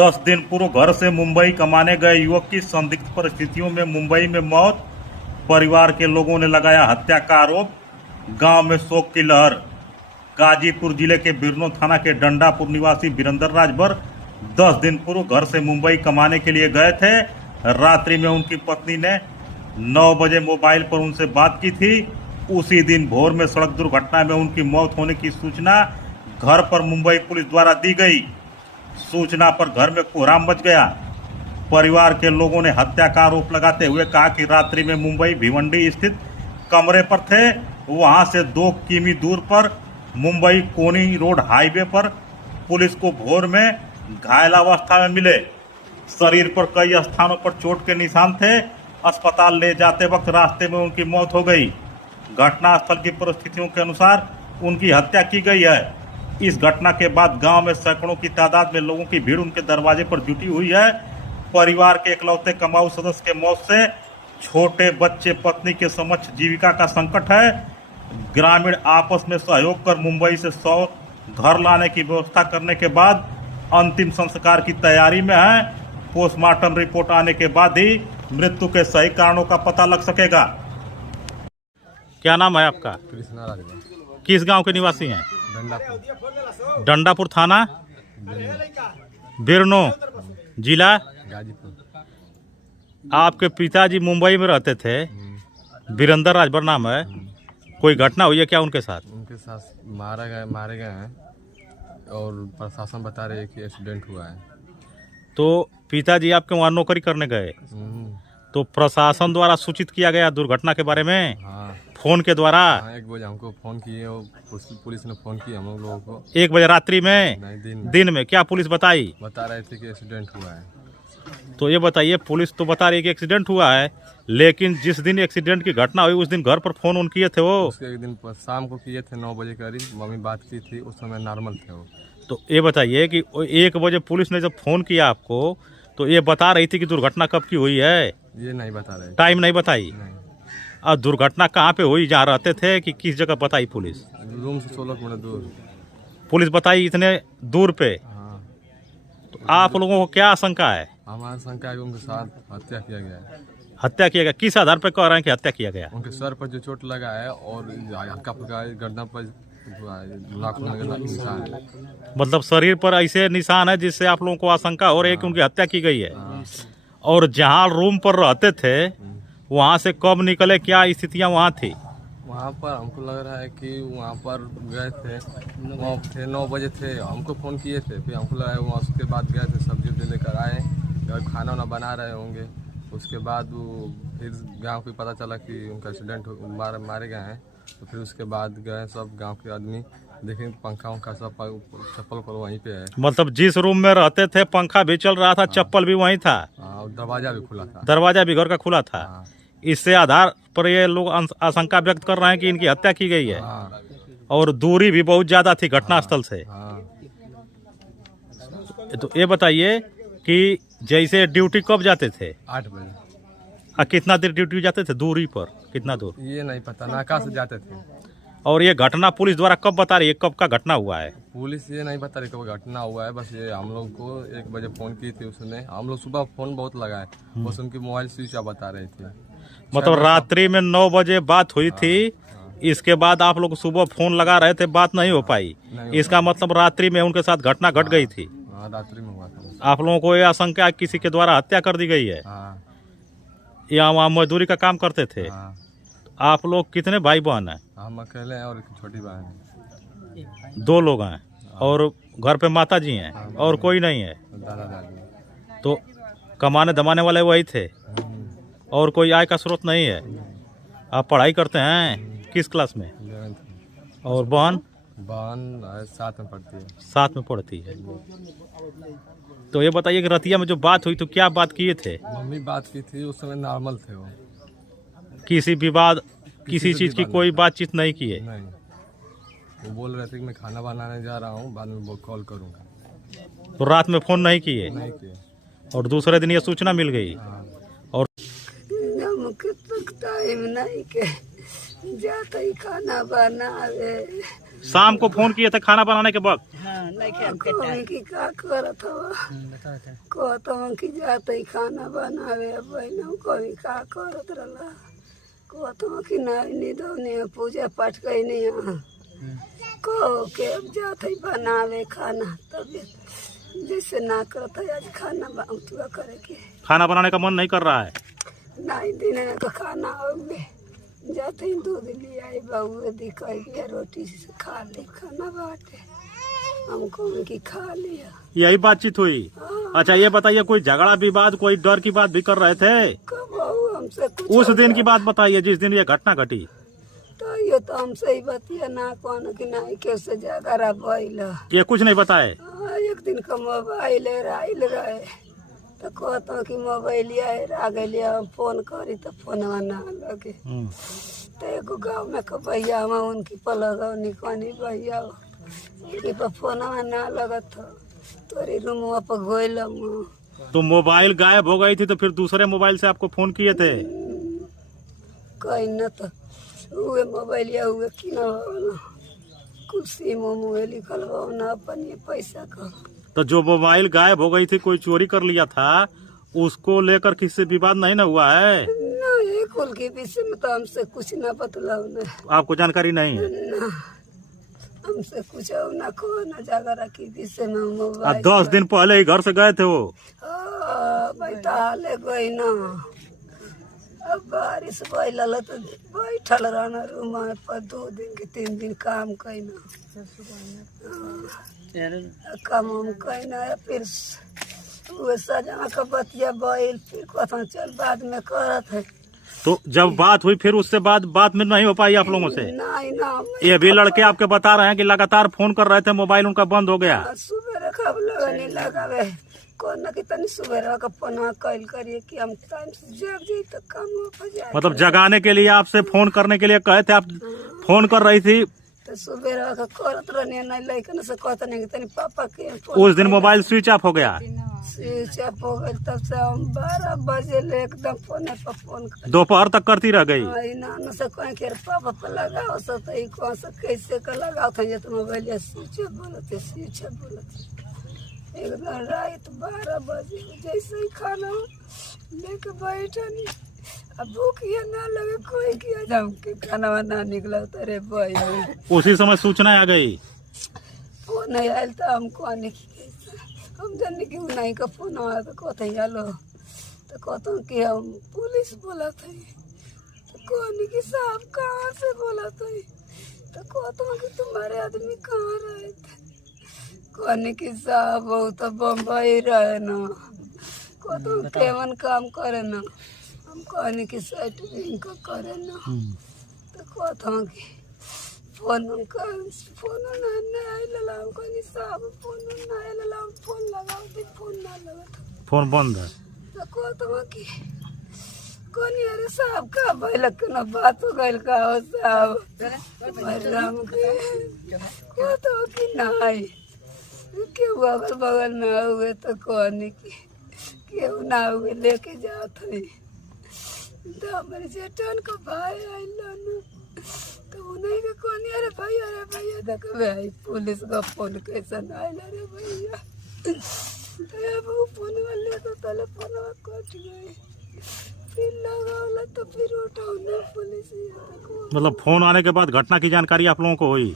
10 दिन पूर्व घर से मुंबई कमाने गए युवक की संदिग्ध परिस्थितियों में मुंबई में मौत। परिवार के लोगों ने लगाया हत्या का आरोप। गांव में शोक की लहर। गाजीपुर जिले के बिरनो थाना के डंडापुर निवासी वीरेंद्र राजभर 10 दिन पूर्व घर से मुंबई कमाने के लिए गए थे। रात्रि में उनकी पत्नी ने 9 बजे मोबाइल पर उनसे बात की थी। उसी दिन भोर में सड़क दुर्घटना में उनकी मौत होने की सूचना घर पर मुंबई पुलिस द्वारा दी गई। सूचना पर घर में कोहराम मच गया। परिवार के लोगों ने हत्या का आरोप लगाते हुए कहा कि रात्रि में मुंबई भिवंडी स्थित कमरे पर थे। वहां से 2 किमी दूर पर मुंबई कोनी रोड हाईवे पर पुलिस को भोर में घायल अवस्था में मिले। शरीर पर कई स्थानों पर चोट के निशान थे। अस्पताल ले जाते वक्त रास्ते में उनकी मौत हो गई। घटनास्थल की परिस्थितियों के अनुसार उनकी हत्या की गई है। इस घटना के बाद गांव में सैकड़ों की तादाद में लोगों की भीड़ उनके दरवाजे पर जुटी हुई है। परिवार के इकलौते कमाऊ सदस्य के मौत से छोटे बच्चे पत्नी के समक्ष जीविका का संकट है। ग्रामीण आपस में सहयोग कर मुंबई से 100 घर लाने की व्यवस्था करने के बाद अंतिम संस्कार की तैयारी में है। पोस्टमार्टम रिपोर्ट आने के बाद ही मृत्यु के सही कारणों का पता लग सकेगा। क्या नाम है आपका? कृष्णा राजभर। किस गांव के निवासी हैं? डंडापुर थाना बिरनो जिला गाजीपुर। आपके पिताजी मुंबई में रहते थे, वीरेंद्र राजभर नाम है। कोई घटना हुई है क्या उनके साथ? उनके साथ मारे गए हैं और प्रशासन बता रहे हैं कि एक्सीडेंट हुआ है। तो पिताजी आपके वहाँ नौकरी करने गए, तो प्रशासन द्वारा सूचित किया गया दुर्घटना के बारे में? हाँ, फोन के द्वारा? हाँ, 1 बजे हमको फोन किए और पुलिस ने फोन किया हम लोगों को। 1 बजे रात्रि में? नहीं, दिन में। क्या पुलिस बता रहे थे कि एक्सीडेंट हुआ है। तो ये बताइए, पुलिस तो बता रही है कि एक्सीडेंट हुआ है, लेकिन जिस दिन एक्सीडेंट की घटना हुई उस दिन घर पर फोन किए थे वो? उसके एक दिन शाम को किए थे 9 बजे करीब। मम्मी बात की थी, उस समय नॉर्मल थे वो। तो ये बताइए कि 1 बजे पुलिस ने जब फोन किया आपको तो ये बता रही थी कि दुर्घटना कब की हुई है? ये नहीं बता रहे। टाइम नहीं बताई? नहीं। और दुर्घटना कहाँ पे हुई, जहाँ रहते थे, कि किस जगह बताई पुलिस? रूम से 16 किलोमीटर दूर पुलिस बताई इतने दूर पे? हाँ। तो आप लोगों को क्या आशंका है? हमारी शंका है कि उनके साथ हत्या किया गया है। हत्या किया गया? किस आधार पर कह रहे हैं कि हत्या किया गया? उनके सर पर जो चोट लगा है और हल्का फुल्का गर्दन पर निशान है। मतलब शरीर पर ऐसे निशान है जिससे आप लोगों को आशंका हो रही है कि उनकी हत्या की गई है। और जहाँ रूम पर रहते थे वहाँ से कब निकले, क्या स्थितियाँ वहाँ थी? वहाँ पर हमको लग रहा है कि वहाँ पर गए थे, वहाँ थे 9 बजे थे, हमको फ़ोन किए थे। फिर हमको लगा वहाँ उसके बाद गए थे, सब्जी लेकर आए, घर खाना वाना बना रहे होंगे। उसके बाद वो फिर गांव को पता चला कि उनका एक्सीडेंट मारे गए हैं। तो फिर उसके बाद गए सब गांव के आदमी, देखें पंखा उंखा सब चप्पल पर वहीं पे है। मतलब जिस रूम में रहते थे पंखा भी चल रहा था? चप्पल भी वहीं था? और दरवाजा भी खुला था। दरवाजा भी घर का खुला था? इससे आधार पर ये लोग आशंका व्यक्त कर रहे हैं कि इनकी हत्या की गई है। और दूरी भी बहुत ज्यादा थी घटनास्थल से। तो ये बताइए कि जैसे ड्यूटी कब जाते थे? 8 बजे। कितना देर ड्यूटी जाते थे? दूरी पर कितना दूर? ये नहीं पता, नाका से जाते थे। और ये घटना पुलिस द्वारा कब बता रही है, कब का घटना हुआ है? पुलिस ये नहीं बता रही कब घटना हुआ है। बस ये हम लोग को 1 बजे फोन की थी उसने। हम लोग सुबह फोन बहुत लगाए, बस उनकी मोबाइल स्विच ऑफ बता रही थी। मतलब रात्रि में 9 बजे बात हुई थी। इसके बाद आप लोग सुबह फोन लगा रहे थे, बात नहीं हो पाई। इसका मतलब रात्रि में उनके साथ घटना घट गई थी। रात्रि में हुआ था। आप लोगों को ये आशंका किसी के द्वारा हत्या कर दी गई है? या वहाँ मजदूरी का काम करते थे? आप लोग कितने भाई बहन हैं? हम अकेले हैं और एक छोटी बहन है। 2 लोग हैं। और घर पे माता जी हैं और कोई नहीं है? दादा दादी। तो कमाने दमाने वाले वही थे और कोई आय का स्रोत नहीं है? आप पढ़ाई करते हैं? किस क्लास में? 11th। और बहन? बहन 7 में पढ़ती है। 7 में पढ़ती है। तो ये बताइए कि रतिया में जो बात हुई तो क्या बात किए थे? मम्मी बात की थी, उस समय नॉर्मल थे वो। किसी विवाद किसी चीज की कोई बातचीत नहीं की है? नहीं। वो बोल रहे थे कि मैं खाना बनाने जा रहा हूँ, बाद में वो कॉल करूँगा। तो रात में फोन नहीं किए? नहीं किए। और दूसरे दिन ये सूचना मिल गई? और टाइम नहीं के जाते ही खाना बनावे शाम को फोन किए थे खाना बनाने के वक्त। कमी की का करत हवा कहत कि जाते ही खाना बनावे बहनों कभी का करत रहला कहत कि नहीं निदौनी पूजा पाठ कैनी कहो के अब जाते ही बनावे खाना तब जैसे ना करत है आज खाना उतवा करे के खाना बनाने का मन नहीं कर रहा है। नहीं दिन का खाना होगे जाते ही दूध ले आई बहू दिखाई गया रोटी से खा ले खाना बाटे हमको उनकी खा लिया यही बातचीत हुई। अच्छा ये बताइए कोई झगड़ा विवाद कोई डर की बात भी कर रहे थे? कब बहू हमसे कुछ उस दिन की बात बताइए जिस दिन ये घटना घटी। तो ये तो हमसे ही बतिया ना कौन कि नहीं कैसे झगड़ा भइल ये कुछ नहीं बताए। एक दिन का मोबाइल आइल रहे तो कहता कि मोबाइल आ गए हम फोन करी तो फोनवा ना लगे तो एगो गाँव में के भैया उनकी पलगौनी कनी भैया उनकी पर फोनवा ना लगत हो तोरी रूमवा पर गोइलम तो मोबाइल गायब हो गई थी तो फिर दूसरे मोबाइल से आपको फोन किए थे? कहीं न तो हुए मोबाइल या हुए कि न कुर्सी में लिखल हो न अपन ये पैसा का। तो जो मोबाइल गायब हो गई थी कोई चोरी कर लिया था उसको लेकर किससे विवाद नहीं ना हुआ है? नहीं कुल के विषय में तो हमसे कुछ न बतलाओ न आपको जानकारी नहीं है? हमसे कुछ न को न झगड़ा की विषय में मोबाइल 10 दिन पहले ही घर से गए थे वो। बैठा गई न अब बारिश भइल तो बैठल रहना रूम पर 2 दिन के 3 दिन काम कैना काम कैना फिर सजना का बतिया बैल फिर कथा चल बाद में करत है। तो जब बात हुई फिर उससे बाद बात में नहीं हो पाई आप लोगों से? नहीं ना ये भी लड़के आपके बता रहे हैं कि लगातार फोन कर रहे थे मोबाइल उनका बंद हो गया। सुबह कब लगनी लगावे कौन ना कि तनी सुबह का पना कैल करिए कि हम टाइम से जग जाए तो काम हो जाए। मतलब जगाने के लिए आपसे फोन करने के लिए कहे थे, आप फोन कर रही थी तो सुबह का करत रहने नहीं लइकन से कहत नहीं कि तनी पापा के उस दिन मोबाइल स्विच ऑफ हो गया। स्विच ऑफ हो गई तब से हम 12 बजे ले एकदम फोने पर फोन कर दोपहर तक करती रह गई। नाना से कहीं के पापा पर लगाओ सो तो ई कौन से कैसे का लगाओ था ये तो मोबाइल स्विच ऑफ बोलते एकदम रात 12 बजे जैसे ही खाना लेके बैठनी अब भूख ये ना लगे कोई किया जाऊँ के खाना ना निकला तेरे भाई उसी समय सूचना आ गई। फोन नहीं आयल तो हम कौन हम जाने कि नहीं का फोन आया तो कहते हेलो तो कहता हूँ कि हम पुलिस बोला थे तो कौन कि साहब कहाँ से बोला थे तो कहता हूँ कि तुम्हारे आदमी कहाँ रहे थे कहने की साहब वो तो बम्बई रहे ना कहता हूँ केवन काम करे ना हम कहने की सेटरिंग का करे ना तो कहता हूँ कि फोन ना आइला हम कहनी साहब फोन ना आइला हम फोन लगाओ दे फोन ना लगा फोन बंद है तो कहता हूँ कि कहनी अरे साहब का भइलक ना बात हो गइल का हो साहब राम के कहता हूँ कि नहीं केहू अगल बगल में हुए तो कहनी कि केहू ना हुए लेके जात है तो हमारे जेठन का भाई आइल ना तो उन्हीं के कहनी अरे भैया देख भाई पुलिस का फोन कैसे आइल अरे भैया तो अब वो फोन वाले तो तले फोन कट गई फिर लगावला तो फिर उठाओ ना पुलिस मतलब फोन आने के बाद घटना की जानकारी आप लोगों को हुई?